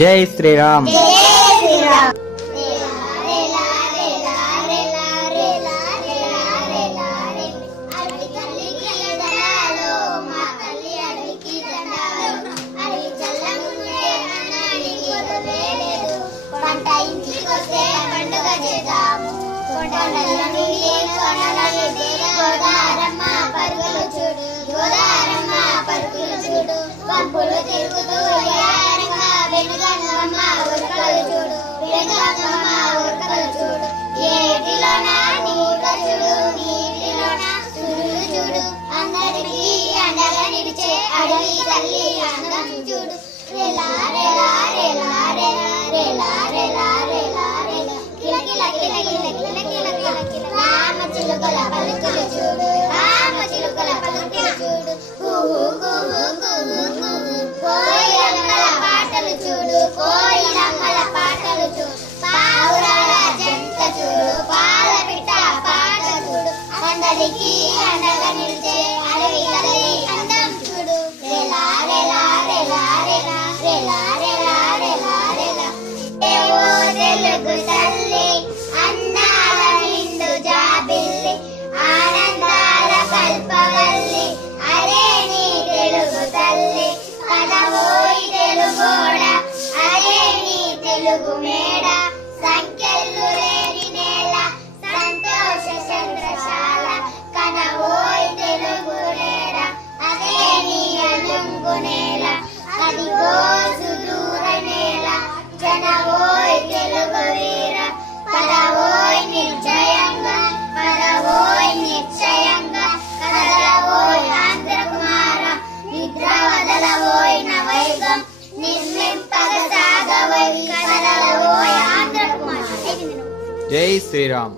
జై శ్రీరామ్. పంపులు తిరుగుతూ వెనుగంగమ్మ ఉరకలు చూడు, వెనుగంగమ్మ ఉరకలు చూడు. ఏటిలోన నీళ్ళ చూడు, నీటిలోన సురులు చూడు. అందరికీ అండగా నిలిచే అడవి తల్లి అందం చూడు. రెలా రెలా రెలా రెలా రెలా రెలా రెలా రెలా కిలకిల కిలకిల కిలకిల కిలకిల రామ చిలుకల పలుకులు చూడు, రామ చిలుకల పలుకులు చూడు. కుహు కుహు కుహు కుహు కోయిలమ్మల పాటలు చూడు, కోయిలమ్మల పాటలు చూడు. పావురాల జంట చూడు, పాల పిట్ట పాట చూడు. అందరికీ అండగా నిలిచే అడవి తల్లి అందం చూడు. రెలా రెలా రెలా రెలా రెలా రెలా రెలా రెలా ఏవో తెలుగు తల్లి అందాల నిండు జాబిల్లి, ఆనందాల కల్పవల్లి. అరే నీ తెలుగు తల్లి కనవోయి తెలుగోడ, అరే నీ తెలుగు మేడ. సంఖ్యలు లేని నేల సంతోష చంద్రశాల, కనవోయి తెలుగు నేల అదే నీ అనుంగు నేల. అదిగో సుదూర నేల జనవోయ్ తెలుగు వీర. పదవోయ్ నిశ్చయంగా, పదవోయ్ నిశ్చయంగా, కదలవోయ్ ఆంధ్ర కుమార. నిద్ర వదలవోయ్ నవైగం, నిర్మింపగ సాగవోయ్ కదలవోయ్ ఆంధ్ర కుమార. జై శ్రీరామ్.